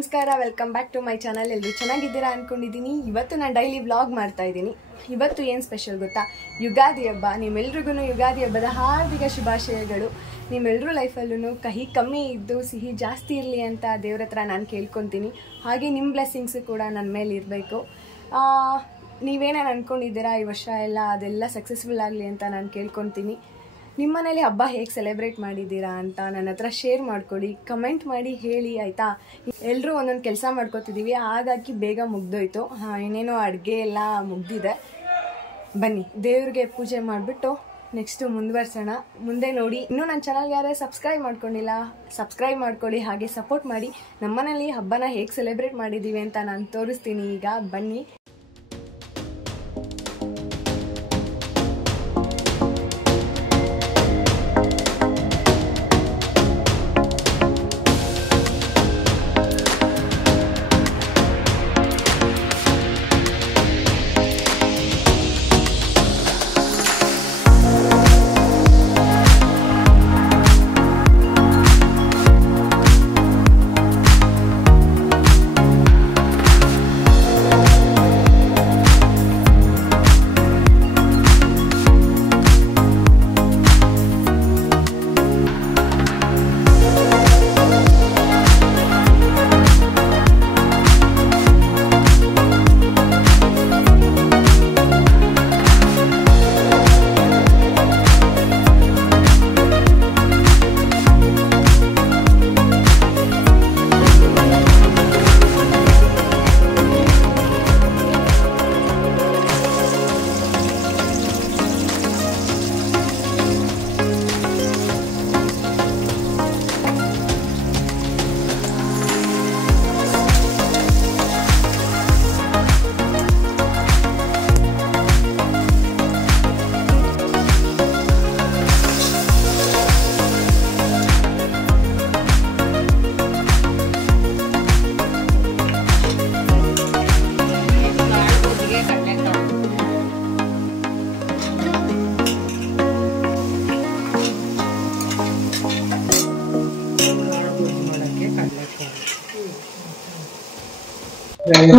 ನಮಸ್ಕಾರ, welcome back to my channel. ಎಲ್ಲರೂ ಚೆನ್ನಾಗಿದ್ದೀರಾ ಅನ್ಕೊಂಡಿದ್ದೀನಿ. ಇವತ್ತು ನಾನು ಡೈಲಿ ವ್ಲಾಗ್ ಮಾಡ್ತಾ ಇದ್ದೀನಿ. ಇವತ್ತು ಏನು ಸ್ಪೆಷಲ್ ಗೊತ್ತಾ? ಯುಗಾದಿ ಹಬ್ಬ. ನಿಮ್ಮೆಲ್ರಿಗೂ ಯುಗಾದಿ ಹಬ್ಬದ ಹಾರ್ದಿಕ ಶುಭಾಶಯಗಳು. ನಿಮ್ಮೆಲ್ಲರೂ ಲೈಫಲ್ಲೂ ಕಹಿ ಕಮ್ಮಿ ಇದ್ದು ಸಿಹಿ ಜಾಸ್ತಿ ಇರಲಿ ಅಂತ ದೇವ್ರ ಹತ್ರ ನಾನು ಕೇಳ್ಕೊತೀನಿ. ಹಾಗೆ ನಿಮ್ಮ ಬ್ಲೆಸ್ಸಿಂಗ್ಸು ಕೂಡ ನನ್ನ ಮೇಲೆ ಇರಬೇಕು. ನೀವೇನೇನು ಅಂದ್ಕೊಂಡಿದ್ದೀರಾ ಈ ವರ್ಷ ಎಲ್ಲ ಅದೆಲ್ಲ ಸಕ್ಸಸ್ಫುಲ್ ಆಗಲಿ ಅಂತ ನಾನು ಕೇಳ್ಕೊತೀನಿ. ನಿಮ್ಮ ಮನೇಲಿ ಹಬ್ಬ ಹೇಗೆ ಸೆಲೆಬ್ರೇಟ್ ಮಾಡಿದ್ದೀರಾ ಅಂತ ನನ್ನ ಹತ್ರ ಶೇರ್ ಮಾಡ್ಕೊಳ್ಳಿ, ಕಮೆಂಟ್ ಮಾಡಿ ಹೇಳಿ, ಆಯಿತಾ? ಎಲ್ಲರೂ ಒಂದೊಂದು ಕೆಲಸ ಮಾಡ್ಕೊತಿದ್ದೀವಿ, ಹಾಗಾಗಿ ಬೇಗ ಮುಗ್ದೋಯ್ತು. ಏನೇನೋ ಅಡುಗೆ ಎಲ್ಲ ಮುಗ್ದಿದೆ. ಬನ್ನಿ ದೇವ್ರಿಗೆ ಪೂಜೆ ಮಾಡಿಬಿಟ್ಟು ನೆಕ್ಸ್ಟು ಮುಂದುವರ್ಸೋಣ. ಮುಂದೆ ನೋಡಿ. ಇನ್ನೂ ನನ್ನ ಚಾನಲ್ಗೆ ಯಾರೇ ಸಬ್ಸ್ಕ್ರೈಬ್ ಮಾಡ್ಕೊಂಡಿಲ್ಲ, ಸಬ್ಸ್ಕ್ರೈಬ್ ಮಾಡ್ಕೊಳ್ಳಿ, ಹಾಗೆ ಸಪೋರ್ಟ್ ಮಾಡಿ. ನಮ್ಮನೇಲಿ ಹಬ್ಬನ ಹೇಗೆ ಸೆಲೆಬ್ರೇಟ್ ಮಾಡಿದ್ದೀವಿ ಅಂತ ನಾನು ತೋರಿಸ್ತೀನಿ. ಈಗ ಬನ್ನಿ.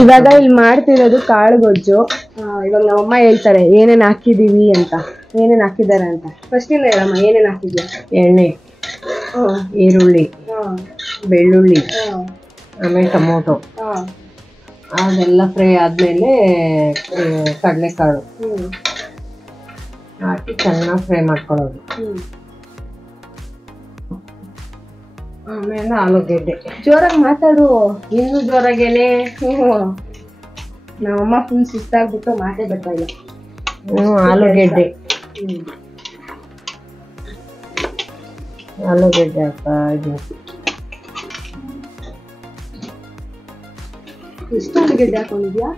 ಇವಾಗ ಇಲ್ಲಿ ಮಾಡ್ತಿರೋದು ಕಾಳು ಗೊಜ್ಜು. ಇವಾಗ ನಮ್ಮಮ್ಮ ಹೇಳ್ತಾರೆ ಏನೇನು ಹಾಕಿದೀವಿ ಅಂತ, ಏನೇನು ಹಾಕಿದ್ದಾರೆ ಅಂತ. ಫಸ್ಟ್ ಇಂದ ಹೇಳಮ್ಮ, ಏನೇನು ಹಾಕಿದ್ಯಾ? ಎಣ್ಣೆ, ಈರುಳ್ಳಿ, ಬೆಳ್ಳುಳ್ಳಿ, ಆಮೇಲೆ ಟೊಮೊಟೊ, ಅದೆಲ್ಲ ಫ್ರೈ ಆದ್ಮೇಲೆ ಕಡಲೆಕಾಳು ಹಾಕಿ ಚೆನ್ನಾಗಿ ಫ್ರೈ ಮಾಡ್ಕೊಳ್ಳೋದು. ಆಮೇಲೆ ಆಲೂಗೆಡ್ಡೆ. ಜೋರಾಗಿ ಮಾತಾಡು. ಇನ್ನೂ ಜೋರಾಗೇನೆ. ನಮ್ಮಮ್ಮ ಫುಲ್ ಸುಸ್ತಾಗ್ಬಿಟ್ಟು ಮಾತೇ ಬರ್ತಾ ಇಲ್ಲ. ಆಲೂಗೆಡ್ಡೆ ಆಲೂಗೆಡ್ಡೆ ಹಾಕ್ತಾ ಇದ್ದೀನಿ. ಎಷ್ಟು ಆಲೂಗೆಡ್ಡೆ ಹಾಕೊಂಡಿದ್ಯಾ?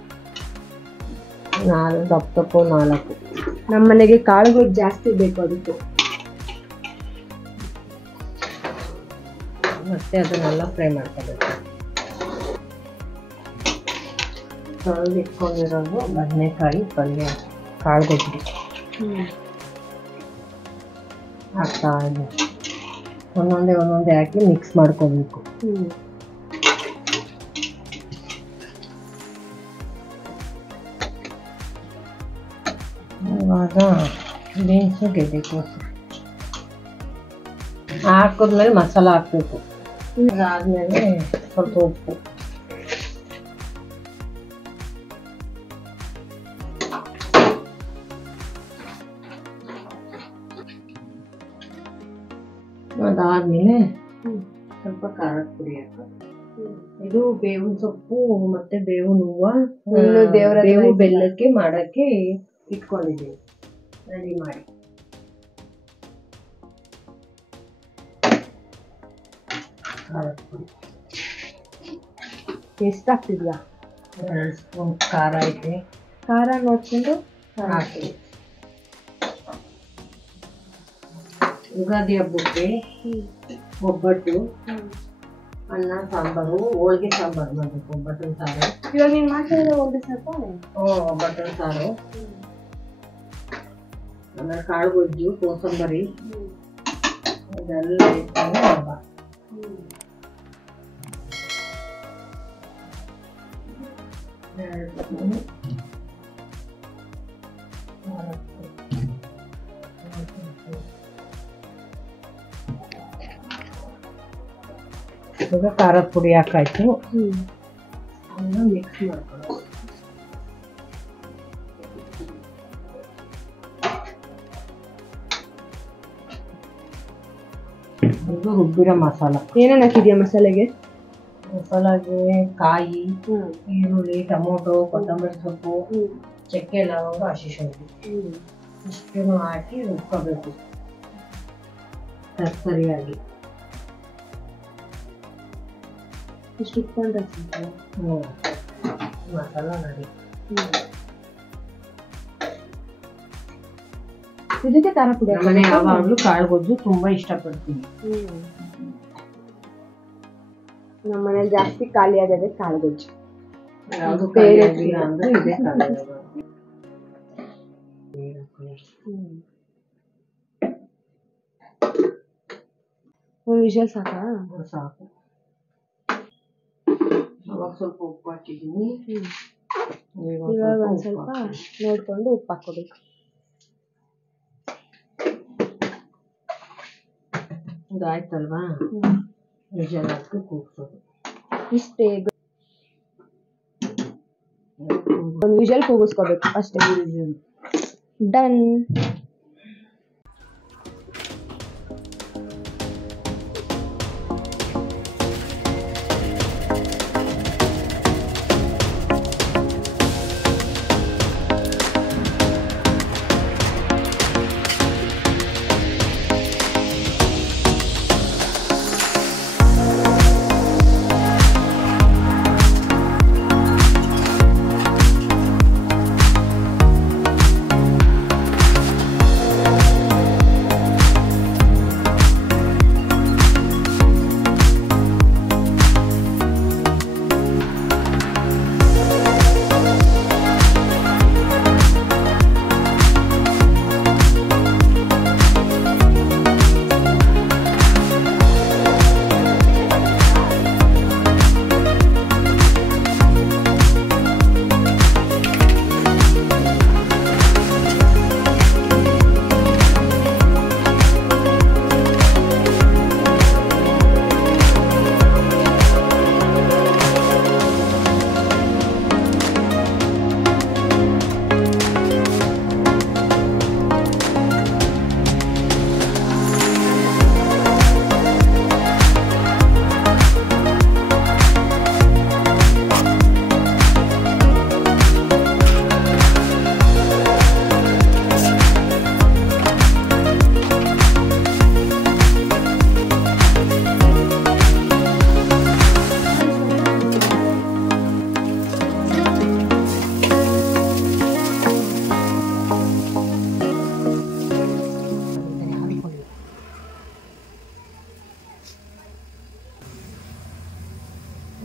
4 ದಪ್ಪಕ್ಕೂ 4. ನಮ್ಮ ಮನೆಗೆ ಕಾಳುಗಳು ಜಾಸ್ತಿ ಬೇಕು, ಅದಕ್ಕೆ. ಮತ್ತೆ ಅದನ್ನೆಲ್ಲ ಫ್ರೈ ಮಾಡ್ಕೋಬೇಕು. ತೊಳೆದಿಟ್ಕೊಂಡಿರೋದು ಬದನೆಕಾಯಿ ಪಲ್ಯ, ಕಾಳು ಗೊಜ್ಜು ಹಾಕ್ತಾ ಇದೆ. ಒಂದೊಂದೇ ಹಾಕಿ ಮಿಕ್ಸ್ ಮಾಡ್ಕೋಬೇಕು. ಇವಾಗ ಬೀನ್ಸು ಗೆಡ್ಡೆಕೋಸು ಹಾಕಿದ್ಮೇಲೆ ಮಸಾಲ ಹಾಕ್ಬೇಕು. ಅದಾದ್ಮೇಲೆ ಸ್ವಲ್ಪ ಉಪ್ಪು, ಅದಾದ್ಮೇಲೆ ಸ್ವಲ್ಪ ಖಾರದ ಪುಡಿ ಹಾಕೋದು. ಇದು ಬೇವಿನ ಸೊಪ್ಪು ಮತ್ತೆ ಬೇವಿನ ಹೂವು ಬೇವು ಬೆಲ್ಲಕ್ಕೆ ಮಾಡಕ್ಕೆ ಇಟ್ಕೊಂಡಿದ್ದೀವಿ, ರೆಡಿ ಮಾಡಿ. ಎಷ್ಟು ಹಾಕ್ತಿದ್ಯಾ? 2 ಸ್ಪೂನ್ ಖಾರ ಐತೆ. ಖಾರ ನೋಡ್ಕೊಂಡು ಹಾಕಿ. ಯುಗಾದಿ ಹಬ್ಬಕ್ಕೆ ಒಬ್ಬಟ್ಟು, ಅನ್ನ ಸಾಂಬಾರು, ಹೋಳಿಗೆ ಸಾಂಬಾರು ಮಾಡಬೇಕು. ಒಬ್ಬಟ್ಟಿನ ಸಾರು. ಇವಾಗ ನೀನು ಮಾಡ್ತಿರೋದು ಹೋಳಿಗೆ ಸಾಕು? ಒಬ್ಬಟ್ಟಿನ ಸಾರು, ಆಮೇಲೆ ಕಾಳು ಗೊಜ್ಜು, ಕೋಸಂಬರಿ, ಇದೆಲ್ಲ ಇಟ್ಕೊಂಡು ಹಬ್ಬ. ಈಗ ಖಾರದ ಪುಡಿ ಹಾಕಾಯ್ತು. ಮಿಕ್ಸ್ ಮಾಡ್ಕೊಳ್ಳೋದು. ಇದು ರುಬ್ಬಿರೋ ಮಸಾಲ. ಏನೇನು ಹಾಕಿದ್ಯಾ ಮಸಾಲೆಗೆ? ಮಸಾಲಾಗೆ ಕಾಯಿ, ಈರುಳ್ಳಿ, ಟೊಮೊಟೊ, ಕೊತ್ತಂಬರಿ ಸೊಪ್ಪು, ಚಕ್ಕೆ, ಲವಂಗ, ಹಸಿ ಶುಂಠಿ ಇಷ್ಟನ್ನು ಹಾಕಿ ರುಬ್ಕೋಬೇಕು ಸರಿಯಾಗಿ. ಇಷ್ಟು ಉಪ್ಕೊಂಡು ಮಸಾಲ ರೆಡಿ. ಇದಕ್ಕೆ ಖಾರ ಪುಡಿ ನಮ್ಮನೆ ಯಾವಾಗಲೂ ಕಾಳು ಗೊಜ್ಜು ತುಂಬಾ ಇಷ್ಟಪಡ್ತೀನಿ. ನಮ್ಮನೇಲಿ ಜಾಸ್ತಿ ಖಾಲಿ ಆಗದೆ ಕಾಳು ಗೊಜ್ಜು. ಯಾವುದು ಖಾಲಿ ಆಗಿಲ್ಲ ಅಂದ್ರೆ ಇದೇ ಖಾಲಿ ಆಗೋದು. ಒಂದು ವಿಷಲ್ ಸಾಕಾ? ಸಾಕು. ಅವಾಗ ಸ್ವಲ್ಪ ಉಪ್ಪು ಹಾಕಿದ್ದೀನಿ. ಇವಾಗ ಒಂದ್ ಸ್ವಲ್ಪ ನೋಡ್ಕೊಂಡು ಉಪ್ಪು ಹಾಕೋಬೇಕು. ಇದಾಯ್ತಲ್ವಾ, ವಿಷಲ್ ಹಾಕಿ ಕೂಗ್ಸೋದು. ಇಷ್ಟೇ, ಒಂದು ವಿಷಲ್ ಕೂಗಿಸ್ಕೋಬೇಕು ಅಷ್ಟೇ. ಡನ್.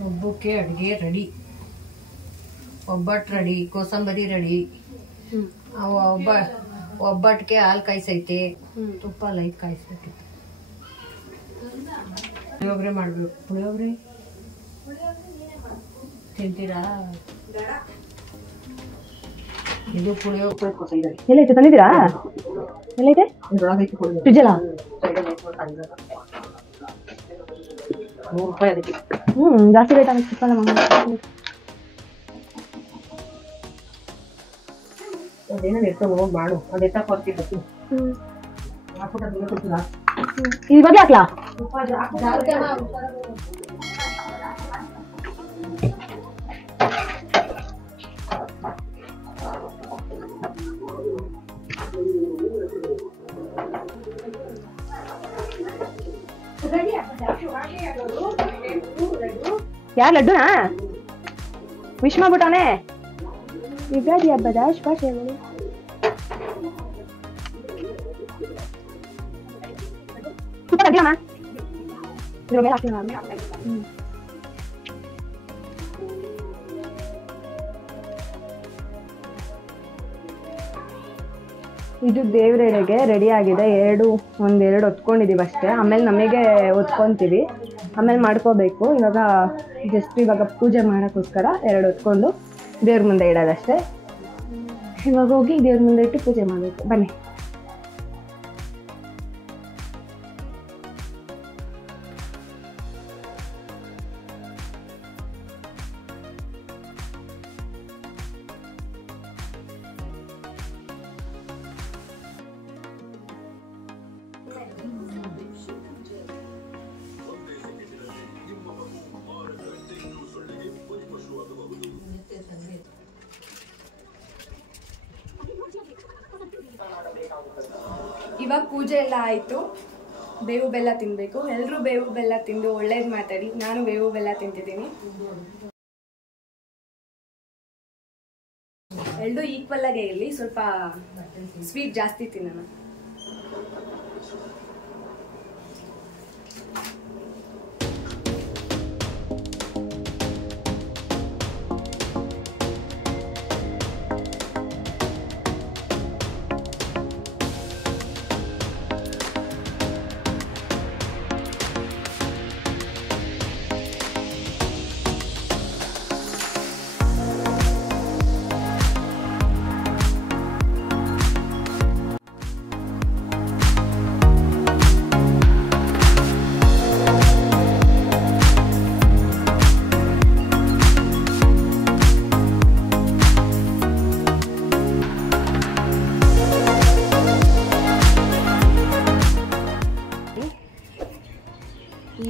ಒಬ್ಬಕ್ಕೆ ಅಡುಗೆ ರೆಡಿ. ಒಬ್ಬಟ್ಟು ರೆಡಿ, ಕೋಸಂಬರಿ ರೆಡಿ. ಒಬ್ಬಟ್ಟಿಗೆ ಹಾಲು ಕಾಯಿಸೈತೆ, ತುಪ್ಪ ಲೈಟ್ ಕಾಯಿಸ್ಬೇಕಿತ್ತು. ಪುಳಿಯೋಗರೆ ಮಾಡಬೇಕು. ಪುಳಿಯೋಗರೆ ತಿಂತೀರಾ? ಇದು ಪುಳಿಯೋಗರೆ ಎಲ್ಲೈತೆ ತಂದಿದ್ದೀರಾ? ಎಲ್ಲೈತೆ? ಫ್ರಿಜ್ಜಲ್ಲ? 100 ರೂಪಾಯಿ ಅದಕ್ಕೆ. ಜಾಸ್ತಿ ರೇಟ್ ಆಗುತ್ತೆ. ಅದೇನೋ ಎತ್ತ ಹೋಗಿ ಮಾಡು. ಅದು ಎತ್ತ ಕೊಡ್ತಿದ್ದು ಇವಾಗ ಹಾಕ್ಲಾ? ಯಾರು ಲಡ್ಡುನಾ? ವಿಶ್ ಮಾಡ್ಬಿಟ್ಟವನೆ. ಯುಗಾದಿ ಹಬ್ಬದ ಶುಭಾಶಯಗಳು. ತುಪ್ಪ ತೆಗಿಯೋಣ. ಇದ್ರ ಮೇಲೆ ಹಾಕ್ತೀನಿ ನಾನು. ಇದು ದೇವರೆಡೆಗೆ ರೆಡಿ ಆಗಿದೆ. ಒಂದೆರಡು ಹೊತ್ಕೊಂಡಿದೀವಿ ಅಷ್ಟೇ. ಆಮೇಲೆ ನಮಗೆ ಹೊತ್ಕೊಂತೀವಿ, ಆಮೇಲೆ ಮಾಡ್ಕೋಬೇಕು. ಇವಾಗ ಜಸ್ಟ್ ಇವಾಗ ಪೂಜೆ ಮಾಡೋಕ್ಕೋಸ್ಕರ 2 ಹೊತ್ಕೊಂಡು ದೇವ್ರ ಮುಂದೆ ಇಡೋದಷ್ಟೇ. ಇವಾಗ ಹೋಗಿ ದೇವ್ರ ಮುಂದೆ ಇಟ್ಟು ಪೂಜೆ ಮಾಡಬೇಕು. ಬನ್ನಿ. ಇವಾಗ ಪೂಜೆ ಎಲ್ಲ ಆಯಿತು. ಬೇವು ಬೆಲ್ಲ ತಿನ್ನಬೇಕು. ಎಲ್ಲರೂ ಬೇವು ಬೆಲ್ಲ ತಿಂದು ಒಳ್ಳೇದು ಮಾತಾಡಿ. ನಾನು ಬೇವು ಬೆಲ್ಲ ತಿಂತಿದ್ದೀನಿ. ಎಲ್ಲರೂ ಈಕ್ವಲ್ ಆಗೇ ಇರಲಿ. ಸ್ವಲ್ಪ ಸ್ವೀಟ್ ಜಾಸ್ತಿ ತಿನ್ನೋಣ.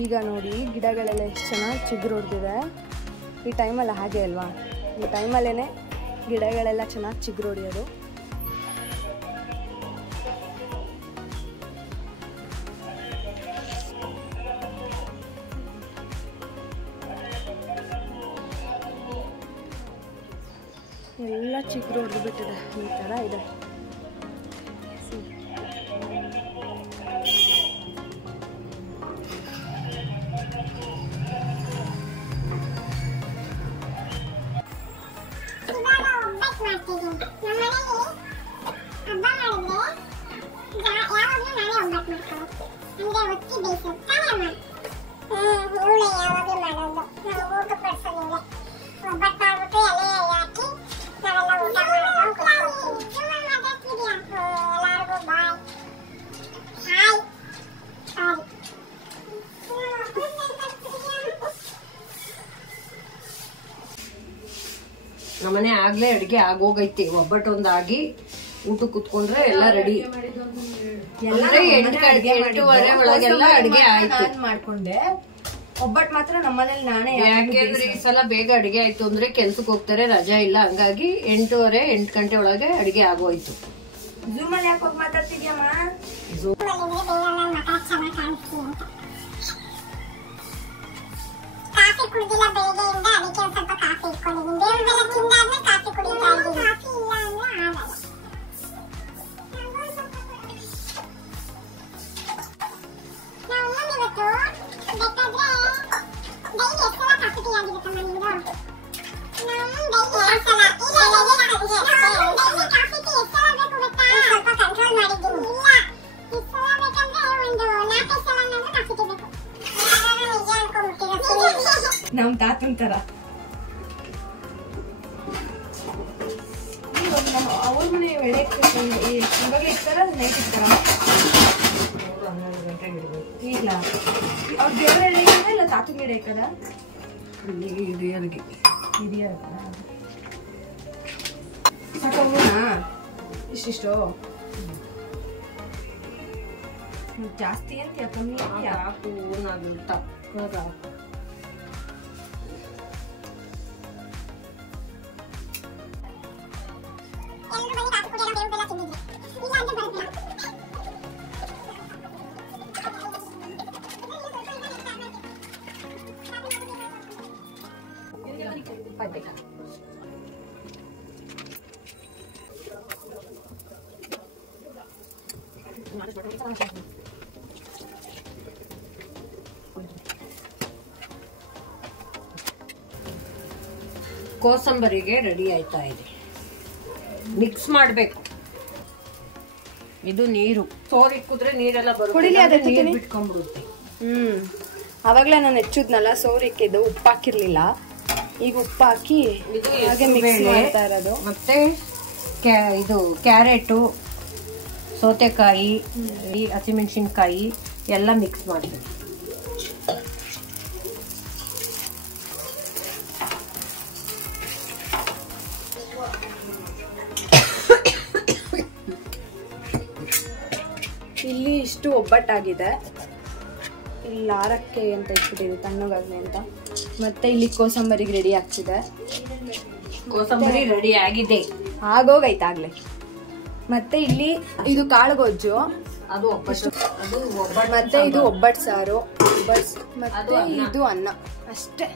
ಈಗ ನೋಡಿ ಗಿಡಗಳೆಲ್ಲ ಎಷ್ಟು ಚೆನ್ನಾಗಿ ಚಿಗುರು ಹೊಡೆದಿದೆ. ಈ ಟೈಮಲ್ಲಿ ಹಾಗೆ ಅಲ್ವಾ, ಈ ಟೈಮಲ್ಲೇ ಗಿಡಗಳೆಲ್ಲ ಚೆನ್ನಾಗಿ ಚಿಗುರು ಹೊಡೆಯೋದು. ಎಲ್ಲ ಚಿಗುರು ಹೊಡೆದು ಬಿಟ್ಟಿದೆ. ಈ ಥರ ಇದೆ. ನಮ್ಮನೆ ಆಗ್ಲೇ ಅಡಿಗೆ ಆಗೋಗೈತಿ. ಒಬ್ಬಟ್ಟು ಒಂದಾಗಿ ಊಟ ಕುತ್ಕೊಂಡ್ರೆ ಎಲ್ಲ ರೆಡಿ. ಅಂದ್ರೆ 8:30 ಒಳಗೆಲ್ಲ ಅಡಿಗೆ ಆಯ್ತು. ಮಾಡ್ಕೊಂಡೆ. ಒಬ್ಬಟ್ಟು ಮಾತ್ರ ನಮ್ಮನೇಲಿ ನಾನೇ. ಯಾಕೆಂದ್ರೆ ಈ ಸಲ ಬೇಗ ಅಡಿಗೆ ಆಯ್ತು ಅಂದ್ರೆ ಕೆಲ್ಸಕ್ಕೆ ಹೋಗ್ತಾರೆ, ರಜಾ ಇಲ್ಲ. ಹಂಗಾಗಿ 8 ಗಂಟೆ ಒಳಗೆ ಅಡಿಗೆ ಆಗೋಯ್ತು. ಝೂಮ್ ಅಲ್ಲಿ ಯಾಕೆ ಹೋಗಿ ಮಾತಾಡ್ತಿದ್ಯಮ್ಮ? ಕಾಫಿ ಕುಡಿದಿಲ್ಲ ಬೆಳಗ್ಗೆಯಿಂದ, ಅದಕ್ಕೆ ಒಂದು ಸ್ವಲ್ಪ ಕಾಫಿ ಇಟ್ಕೊಂಡಿದ್ದೀನಿ. ಬೇರೆ ಬೆಲ್ಲ ತಿಂದಾದ್ಮೇಲೆ ಕಾಫಿ ಕುಡಿತಾ ಇದ್ದೀನಿ. ಕಾಫಿ ಇಲ್ಲ ಅಂದ್ರೆ ಆಗಲ್ಲ. ನಾವು ಇವತ್ತು ಬೇಕಾದ್ರೆ ಡೈಲಿ ಎಷ್ಟೆಲ್ಲ ಕಾಫಿ ಟೀ ಆಗಿರುತ್ತಮ್ಮ ನಿಮ್ದು? ನಾವು ಡೈಲಿ ಎಷ್ಟೆಲ್ಲ ಕಾಫಿ ಟೀ ಎಷ್ಟೆಲ್ಲ ಬೇಕು ಗೊತ್ತಾ? ಸ್ವಲ್ಪ ಕಂಟ್ರೋಲ್ ಮಾಡಿದ್ದೀನಿ. ಇಲ್ಲ, ಎಷ್ಟೆಲ್ಲ ಬೇಕಂದ್ರೆ ಒಂದು 4-5 ಸಲ ನಂಗೆ ಕಾಫಿ ಟೀ ಬೇಕು. ನಿಜ ಅನ್ಕೊಂಡ್ಬಿಟ್ಟಿರೋ ನಮ್ ತಾತನ್ ತರ. ನಮ್ಮ ಅವ್ರ ಮನೆ ಎಡೆ ಇವಾಗಲೇ ಇರ್ತಾರ, ನೈಟ್ ಇರ್ತಾರ. 12 ಗಂಟೆಗೆ ಇಡಬೇಕು. ಇಲ್ಲ ಅವ್ರ ದೇವರ ಎಡೆ ಇಕ್ಕದ ಇಲ್ಲ ತಾತನ ಎಡೆ ಇಕ್ಕದ? ಹಿರಿಯರಿಗೆ ಹಿರಿಯ ಸಾಕಾ? ಇಷ್ಟಿಷ್ಟು ಜಾಸ್ತಿ ಅಂತೀಯ ಕಮ್ಮಿ ಅಂತೀಯ? ಹಾಕು, ನಾನು ತಕ್ಕದ ಹಾಕು. ಕೋಸಂಬರಿಗೆ ರೆಡಿ ಆಯ್ತಾ ಇದೆ. ಮಿಕ್ಸ್ ಮಾಡ್ಬೇಕು. ಇದು ನೀರು ಸೋರಿಕ್ಕಿದ್ರೆ ನೀರೆಲ್ಲ ಬರುತ್ತೆ, ಬಿಟ್ಕೊಂಡ್ಬಿಡುತ್ತೆ. ಅವಾಗ್ಲೇ ನಾನು ಹೆಚ್ಚುದ್ನಲ್ಲ, ಸೋರಿಕ್ಕಿದ್ದು ಉಪ್ಪು ಹಾಕಿರ್ಲಿಲ್ಲ. ಈಗ ಉಪ್ಪು ಹಾಕಿ ಹಾಗೆ ಮಿಕ್ಸ್ ಮಾಡ್ತಾ ಇರೋದು. ಮತ್ತೆ ಇದು ಕ್ಯಾರೆಟು, ಸೌತೆಕಾಯಿ, ಈ ಹಸಿಮೆಣಸಿನ್ಕಾಯಿ ಎಲ್ಲ ಮಿಕ್ಸ್ ಮಾಡ್ತೀವಿ. ಇಲ್ಲಿ ಇಷ್ಟು ಒಬ್ಬಟ್ಟಾಗಿದೆ. ಇಲ್ಲಿ ಆರಕ್ಕೆ ಅಂತ ಇಟ್ಬಿಟ್ಟಿದೆ ತಣ್ಣಗಾಗ್ಲಿ ಅಂತ. ಮತ್ತೆ ಇಲ್ಲಿ ಕೋಸಂಬರಿಗೆ ರೆಡಿ ಆಗ್ತಿದೆ. ಕೋಸಂಬರಿ ರೆಡಿ ಆಗಿದೆ, ಆಗೋಗೈತಾಗ್ಲಿ. ಮತ್ತೆ ಇಲ್ಲಿ ಇದು ಕಾಳುಗೊಜ್ಜು, ಅದು ಒಬ್ಬಟ್ಟು, ಅದು ಒಬ್ಬಟ್ಟು. ಮತ್ತೆ ಇದು ಒಬ್ಬಟ್ಟು ಸಾರು, ಮತ್ತೆ ಇದು ಅನ್ನ ಅಷ್ಟೇ.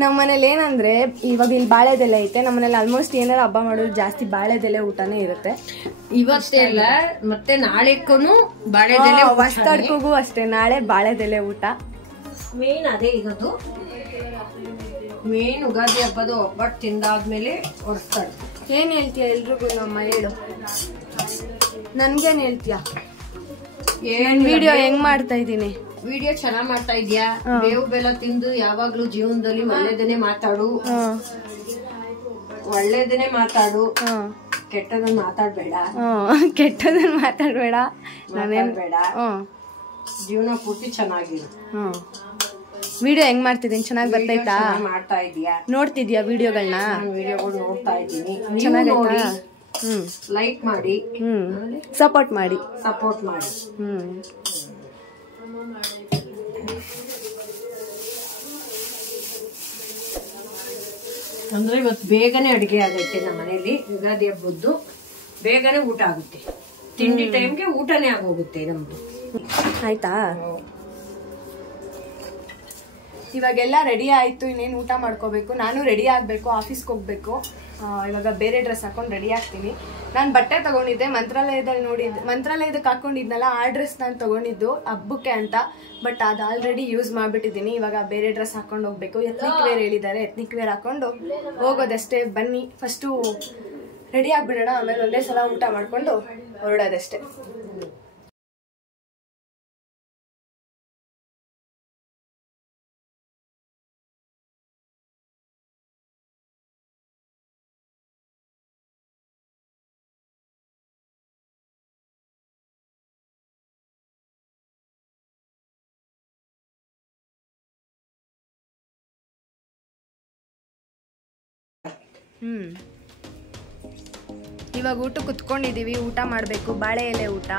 ನಮ್ಮ ಮನೇಲಿ ಏನಂದ್ರೆ ಇವಾಗ ಇಲ್ಲಿ ಬಾಳೆದೆಲೆ ಐತೆ. ನಮ್ಮ ಮನೇಲಿ ಆಲ್ಮೋಸ್ಟ್ ಏನಾರ ಹಬ್ಬ ಮಾಡೋದು ಜಾಸ್ತಿ ಬಾಳೆದೆಲೆ ಊಟನೇ ಇರುತ್ತೆ. ಇವತ್ತೆಲ್ಲ ಮತ್ತೆ ನಾಳೆಕ್ಕೂ ಬಾಳೆದೆಲೆ, ಹೊಸ್ತಡ್ಕೋಗೂ ಅಷ್ಟೇ ನಾಳೆ ಬಾಳೆದೆಲೆ ಊಟ. ಮೇನ್ ಅದೇ ಇರೋದು. ಮೇನ್ ಯುಗಾದಿ ಹಬ್ಬದ ಒಬ್ಬಟ್ಟು ತಿಂದಾದ್ಮೇಲೆ ಹೊರಸ್ತಾಳೆ. ಏನ್ ಹೇಳ್ತೀಯ ಎಲ್ರಿಗೂ ನಮ್ಮ ಹೇಳು, ನನ್ಗೇನ್ ಹೇಳ್ತೀಯ? ವಿಡಿಯೋ ಹೆಂಗ್ ಮಾಡ್ತಾ ಇದೀನಿ? ವಿಡಿಯೋ ಚೆನ್ನಾಗ್ ಮಾಡ್ತಾ ಇದ್ಯಾ? ಬೇವು ಬೆಲ್ಲ ತಿಂದು ಯಾವಾಗ್ಲೂ ಜೀವನದಲ್ಲಿ ಒಳ್ಳೇದನ್ನೇ ಮಾತಾಡು, ಒಳ್ಳೇದನ್ನೇ ಮಾತಾಡು, ಕೆಟ್ಟದನ್ನ ಮಾತಾಡ್ಬೇಡ. ಕೆಟ್ಟದನ್ನ ಮಾತಾಡ್ಬೇಡ, ಮಾತಾಡ್ಬೇಡ. ಜೀವನ ಪೂರ್ತಿ ಚೆನ್ನಾಗಿರು. ವಿಡಿಯೋ ಹೆಂಗ್ ಮಾಡ್ತಿದೀನಿ? ಚೆನ್ನಾಗ್ ಬರ್ತೈತಾ? ಮಾಡ್ತಾ ಇದೀಯಾ? ನೋಡ್ತಿದ್ಯಾ ವಿಡಿಯೋಗಳನ್ನ? ವಿಡಿಯೋಗಳು ನೋಡ್ತಾ ಇದ್ದೀನಿ. ಚೆನ್ನಾಗೈತಾ? ಲೈಕ್ ಮಾಡಿ, ಸಪೋರ್ಟ್ ಮಾಡಿ. ಅಂದ್ರೆ ಇವತ್ತು ಬೇಗನೆ ಅಡಿಗೆ ಆಗೈತೆ ನಮ್ಮ ಮನೇಲಿ. ಯುಗಾದಿ ಹಬ್ಬದ್ದು ಬೇಗನೆ ಊಟ ಆಗುತ್ತೆ. ತಿಂಡಿ ಟೈಮ್ಗೆ ಊಟನೇ ಆಗೋಗುತ್ತೆ ನಮ್ದು. ಆಯ್ತಾ? ಇವಾಗೆಲ್ಲ ರೆಡಿ ಆಯ್ತು. ಇನ್ನೇನು ಊಟ ಮಾಡ್ಕೋಬೇಕು. ನಾನು ರೆಡಿ ಆಗ್ಬೇಕು, ಆಫೀಸ್ಗೆ ಹೋಗ್ಬೇಕು. ಇವಾಗ ಬೇರೆ ಡ್ರೆಸ್ ಹಾಕೊಂಡು ರೆಡಿ ಆಗ್ತೀನಿ. ನಾನು ಬಟ್ಟೆ ತಗೊಂಡಿದ್ದೆ ಮಂತ್ರಾಲಯದಲ್ಲಿ ಮಂತ್ರಾಲಯದಕ್ಕೆ ಹಾಕೊಂಡಿದ್ನಲ್ಲ, ಆ ಡ್ರೆಸ್ ನಾನು ತಗೊಂಡಿದ್ದು ಹಬ್ಬಕ್ಕೆ ಅಂತ. ಬಟ್ ಅದು ಆಲ್ರೆಡಿ ಯೂಸ್ ಮಾಡ್ಬಿಟ್ಟಿದ್ದೀನಿ. ಇವಾಗ ಬೇರೆ ಡ್ರೆಸ್ ಹಾಕೊಂಡು ಹೋಗ್ಬೇಕು. ಎತ್ನಿಕ್ ವೇರ್ ಹೇಳಿದ್ದಾರೆ, ಎತ್ನಿಕ್ ವೇರ್ ಹಾಕೊಂಡು ಹೋಗೋದಷ್ಟೇ. ಬನ್ನಿ ಫಸ್ಟು ರೆಡಿ ಆಗ್ಬಿಡೋಣ, ಆಮೇಲೆ ಒಂದೇ ಸಲ ಊಟ ಮಾಡ್ಕೊಂಡು ಹೊರಡೋದಷ್ಟೇ. ಇವಾಗ ಊಟ ಕುತ್ಕೊಂಡಿದ್ದೀವಿ. ಊಟ ಮಾಡಬೇಕು, ಬಾಳೆ ಎಲೆ ಊಟ.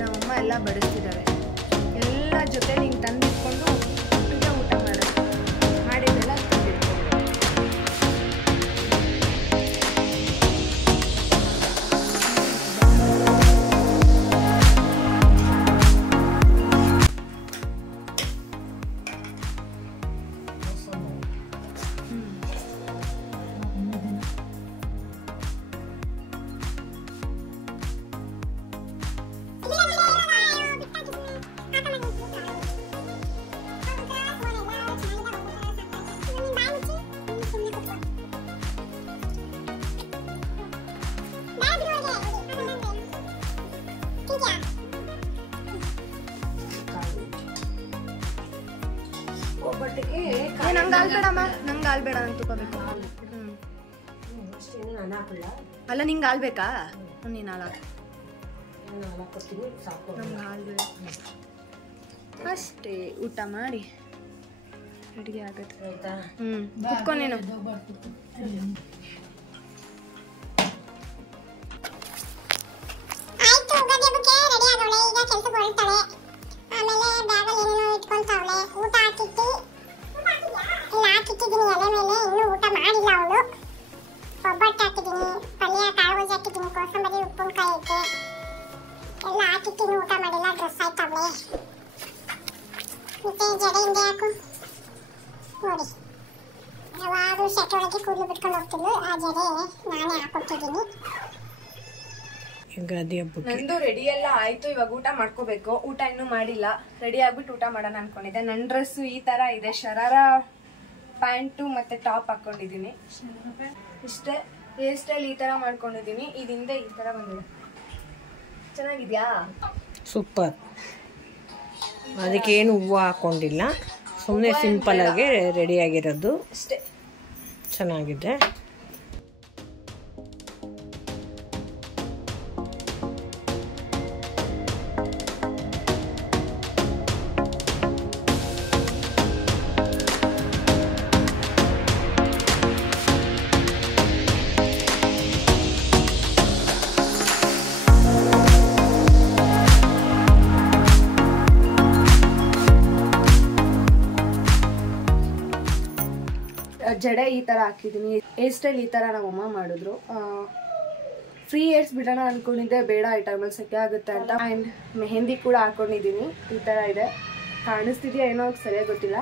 ನಮ್ಮಮ್ಮ ಎಲ್ಲ ಬಡಿಸ್ತಿದ್ದಾರೆ. ಎಲ್ಲ ಜೊತೆ ಹಿಂಗೆ ತಂದಿಟ್ಕೊಂಡು ಒಟ್ಟಿಗೆ ಊಟ ಮಾಡೋದು. ಮಾಡಿದ್ದೆಲ್ಲ ತಂದಿಟ್ಕೊಂಡು ನಂಗೆ ಆಲ್ಬೇಡಮ್ಮ, ನಂಗೆ ಆಲ್ಬೇಡ, ನಂಗೆ ತುಪ್ಪಬೇಕು. ಅಲ್ಲ ನಿಂಗೆ ಆಲ್ಬೇಕಾ? ನೀನು ಹಾಲು ನಮ್ಗೆ ಹಾಲು ಬೇಡ ಅಷ್ಟೇ. ಊಟ ಮಾಡಿ ರೆಡಿ ಆಗುತ್ತೆ. ಕುತ್ಕೊ ನೀನು. ಆಯ್ತು, ಯುಗಾದಿ ಹಬ್ಬಕ್ಕೆ ರೆಡಿ ಆಗೋಳೆ. ಈಗ ಕೆಲ್ಸಕ್ಕೆ ಹೊರಡ್ತಾಳೆ. ಆಮೇಲೆ ಬ್ಯಾಗಲ್ಲಿ ಏನೇನೋ ಇಟ್ಕೊಂತಾವಳೆ. ಊಟ ಹಾಕಿಟ್ಟಿ ಇಲ್ಲ ಹಾಕಿಟ್ಟಿದ್ದೀನಿ ಎಲೆ ಮೇಲೆ. ಇನ್ನೂ ಊಟ ಮಾಡಿಲ್ಲ ಅವಳು. ಒಬ್ಬಟ್ಟು ಹಾಕಿದ್ದೀನಿ, ಪಲ್ಯ ಕಾಳುಗೊಜ್ಜು ಹಾಕಿದ್ದೀನಿ, ಕೋಸಂಬರಿ ಉಪ್ಪಿನಕಾಯಿ ಐತೆ ಎಲ್ಲ ಹಾಕಿಟ್ಟಿನಿ. ಊಟ ಮಾಡಿಲ್ಲ, ಡ್ರೆಸ್ ಆಯ್ತವಳೆ. ಮತ್ತೆ ಜಡೆ ಹಿಂದೆ ಹಾಕು ನೋಡಿ. ಯಾವಾಗಲೂ ಶರ್ಟ್ ಒಳಗೆ ಕೂದಲು ಬಿಟ್ಕೊಂಡು ಹೋಗ್ತಿದ್ಲು. ಆ ಜಡೆ ನಾನೇ ಹಾಕೊಟ್ಟಿದ್ದೀನಿ. ಯುಗಾದಿ ಹಬ್ಬಕ್ಕೆ ನಂದು ರೆಡಿ ಎಲ್ಲ ಆಯ್ತು. ಇವಾಗ ಊಟ ಮಾಡ್ಕೋಬೇಕು. ಊಟ ಇನ್ನೂ ಮಾಡಿಲ್ಲ. ರೆಡಿ ಆಗ್ಬಿಟ್ಟು ಊಟ ಮಾಡೋಣ ಅನ್ಕೊಂಡಿದ್ದೆ. ನನ್ನ ಡ್ರೆಸ್ ಈ ತರ ಇದೆ. ಶರಾರ ಪ್ಯಾಂಟು ಮತ್ತೆ ಟಾಪ್ ಹಾಕೊಂಡಿದ್ದೀನಿ. ಇಷ್ಟೇ. ಹೇರ್ ಸ್ಟೈಲ್ ಈ ತರ ಮಾಡ್ಕೊಂಡಿದ್ದೀನಿ. ಇದಿಂದ ಈ ತರ ಬಂದಿದೆ. ಚೆನ್ನಾಗಿದ್ಯಾ? ಸೂಪರ್. ಅದಕ್ಕೇನು ಹೂವು ಹಾಕೊಂಡಿಲ್ಲ, ಸುಮ್ಮನೆ ಸಿಂಪಲ್ ಆಗಿ ರೆಡಿ ಆಗಿರೋದು ಅಷ್ಟೇ. ಚೆನ್ನಾಗಿದೆ. ಜಡೆ ಈ ಥರ ಹಾಕಿದ್ದೀನಿ. ಹೇರ್ ಸ್ಟೈಲ್ ಈ ಥರ ನಮ್ಮಮ್ಮ ಮಾಡಿದ್ರು. ಫ್ರೀ ಏರ್ಸ್ ಬಿಡೋಣ ಅಂದ್ಕೊಂಡಿದ್ದೆ, ಬೇಡ ಈ ಟೈಮಲ್ಲಿ ಸೆಕೆ ಆಗುತ್ತೆ ಅಂತ. ಆ್ಯಂಡ್ ಮೆಹಂದಿ ಕೂಡ ಹಾಕ್ಕೊಂಡಿದ್ದೀನಿ. ಈ ಥರ ಇದೆ, ಕಾಣಿಸ್ತಿದೆಯಾ ಏನೋ ಸರಿಯಾಗಿ ಗೊತ್ತಿಲ್ಲ.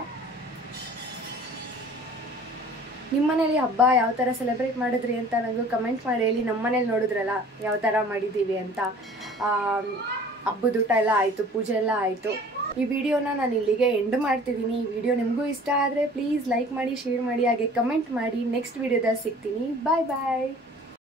ನಿಮ್ಮ ಮನೇಲಿ ಹಬ್ಬ ಯಾವ ಥರ ಸೆಲೆಬ್ರೇಟ್ ಮಾಡಿದ್ರಿ ಅಂತ ನನಗೂ ಕಮೆಂಟ್ ಮಾಡಿ ಹೇಳಿ. ನಮ್ಮ ಮನೇಲಿ ನೋಡಿದ್ರಲ್ಲ ಯಾವ ಥರ ಮಾಡಿದ್ದೀವಿ ಅಂತ. ಹಬ್ಬದ ಊಟ ಎಲ್ಲ ಆಯಿತು, ಪೂಜೆ ಎಲ್ಲ ಆಯಿತು. ಈ ವಿಡಿಯೋನ ನಾನು ಇಲ್ಲಿಗೆ ಎಂಡ್ ಮಾಡ್ತಿದ್ದೀನಿ. ಈ ವಿಡಿಯೋ ನಿಮಗೂ ಇಷ್ಟ ಆದರೆ ಪ್ಲೀಸ್ ಲೈಕ್ ಮಾಡಿ, ಶೇರ್ ಮಾಡಿ, ಹಾಗೆ ಕಮೆಂಟ್ ಮಾಡಿ. ನೆಕ್ಸ್ಟ್ ವಿಡಿಯೋದಲ್ಲಿ ಸಿಗ್ತೀನಿ. ಬಾಯ್ ಬಾಯ್.